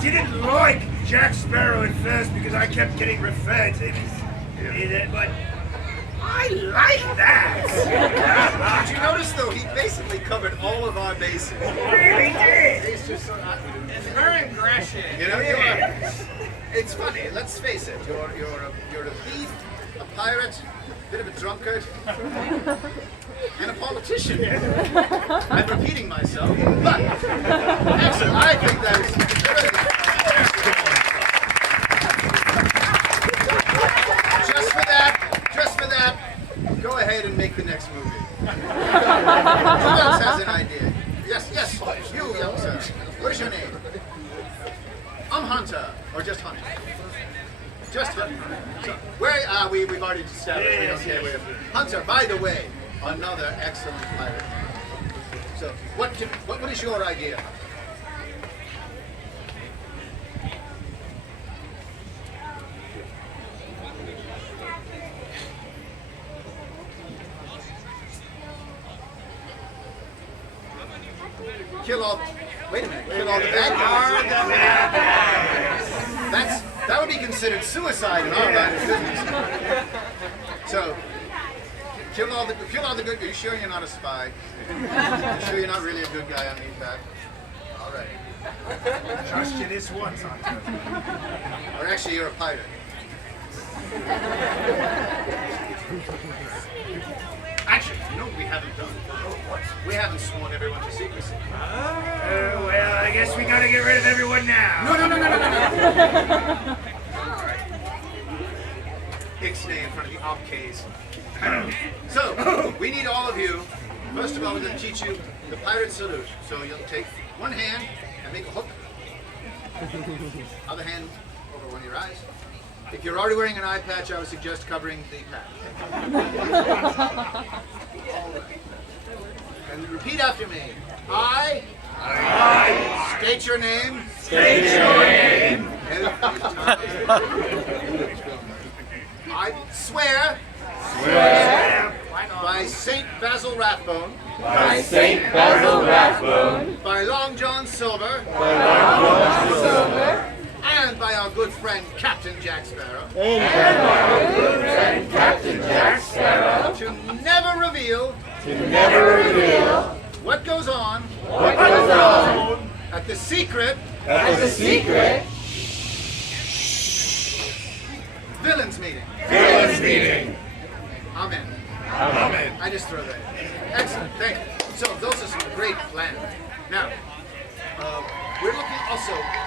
didn't like Jack Sparrow at first because I kept getting referred to him, but I like that. Did you notice though, he basically covered all of our bases. He really did. He's just so It's very aggressive. You know, it's funny. Let's face it. You're a thief, a pirate, a bit of a drunkard, and a politician. I'm repeating myself, but excellent. I think that is very good. Just for that, go ahead and make the next movie. Who else has an idea? Yes, you, young sir. What's your name? I'm Hunter, or just Hunter. Just Hunter. So, where we've already established we don't care where. Hunter, by the way, another excellent pirate. So, what is your idea? Kill all. Wait a minute. Kill all the bad guys. That would be considered suicide in our line of business. So, kill all the good. Are you sure you're not a spy? Are you sure you're not really a good guy underneath that? All right. Trust you this once, Hunter. Or actually, you're a pirate. Actually, you know what we haven't done? We haven't sworn everyone to secrecy. Well, I guess we gotta get rid of everyone now. No. Ixnay in front of the op case. So, we need all of you. First of all, we're going to teach you the pirate salute. So you'll take one hand and make a hook. Other hand over one of your eyes. If you're already wearing an eye patch, I would suggest covering the patch. All right. And repeat after me. I state your name. State your name. I swear. By Saint Basil Rathbone. By Saint Basil Rathbone. By Long John Silver. By Long John Silver. And by our good friend Captain Jack Sparrow. And by our good friend Captain Jack Sparrow. To never reveal. To never reveal. What goes on. What goes on. At the secret. At the secret. Villains meeting. Villains meeting. Amen. Amen. I just throw that in. Excellent. Thank you. So those are some great plans. Now, we're looking also